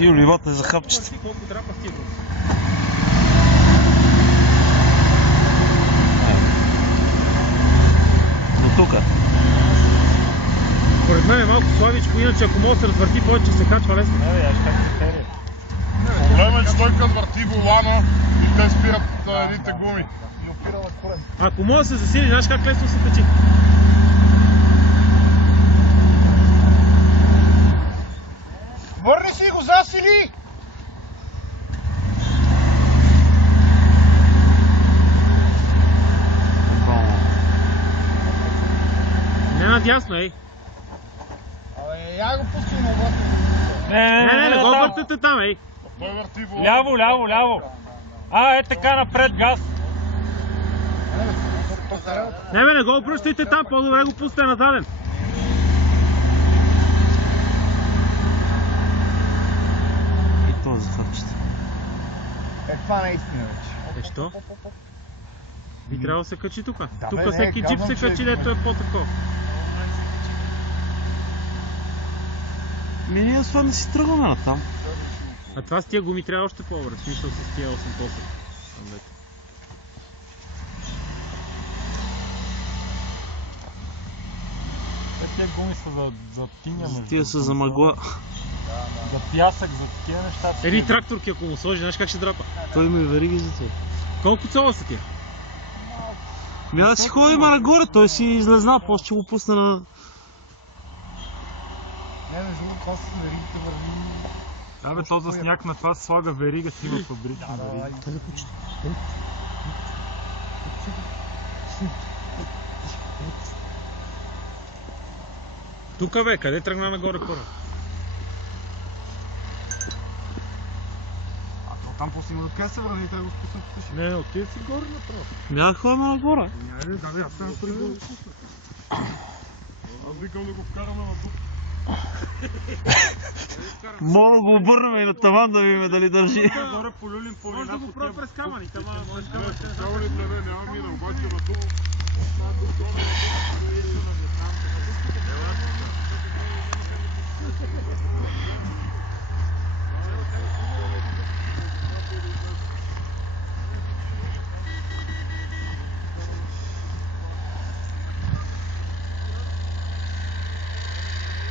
И оливата за хапчета. До тука. Поред мен е малко слабичко, иначе ако може да се развърти повече, се качва лесно. Не бе, аж как се пери. Проблема е, че той като върти волана и те спират едните гуми. Ако може да се засили, знаеш как лесно се качи. Върни си го, засили! Не надясно, ей. Абе, я го пустим обратно. Не го въртете там, ей. Той върти волана. Ляво. Е така напред газ. Не го обръщайте там, по-добре го пусте назаден. И този за хапчета. Това наистина вече. Що? Би трябвало да се качи тук. Тук бе, всеки джип казвам, се че- качи, дето е по-тако. Ние с това не си тръгваме натам. А това с тия гуми трябва още по-добре, в смисъл с тия 8 поса. Тия гуми са за тиня, Тия са за мъгла. за пясък, за такива неща. Едни тракторки, ако му сложи, знаеш как ще драпа? Той има и вериги за това. Колко цола са тия? Да си ходим нагоре, той си излезна, после ще го пусне на... Не, между другото, това с веригите върви. Абе, то за сняг на това слага верига, си има фабрична верига. Тука бе, къде тръгнаме горе хора? Там по сигурно къде се върни и те го спуснат по тъщи. Не, отиде си горе направо. Да ходим нагоре. Да, бе, аз съм първи да го спусна. Аз викам да го вкараме на дуп. Мога да го обърнем и на таван да видим дали държи. Горе полюлим по Може да го правя през камъните, ама през камъните. Цяло ли не, няма мина, обаче на дуп.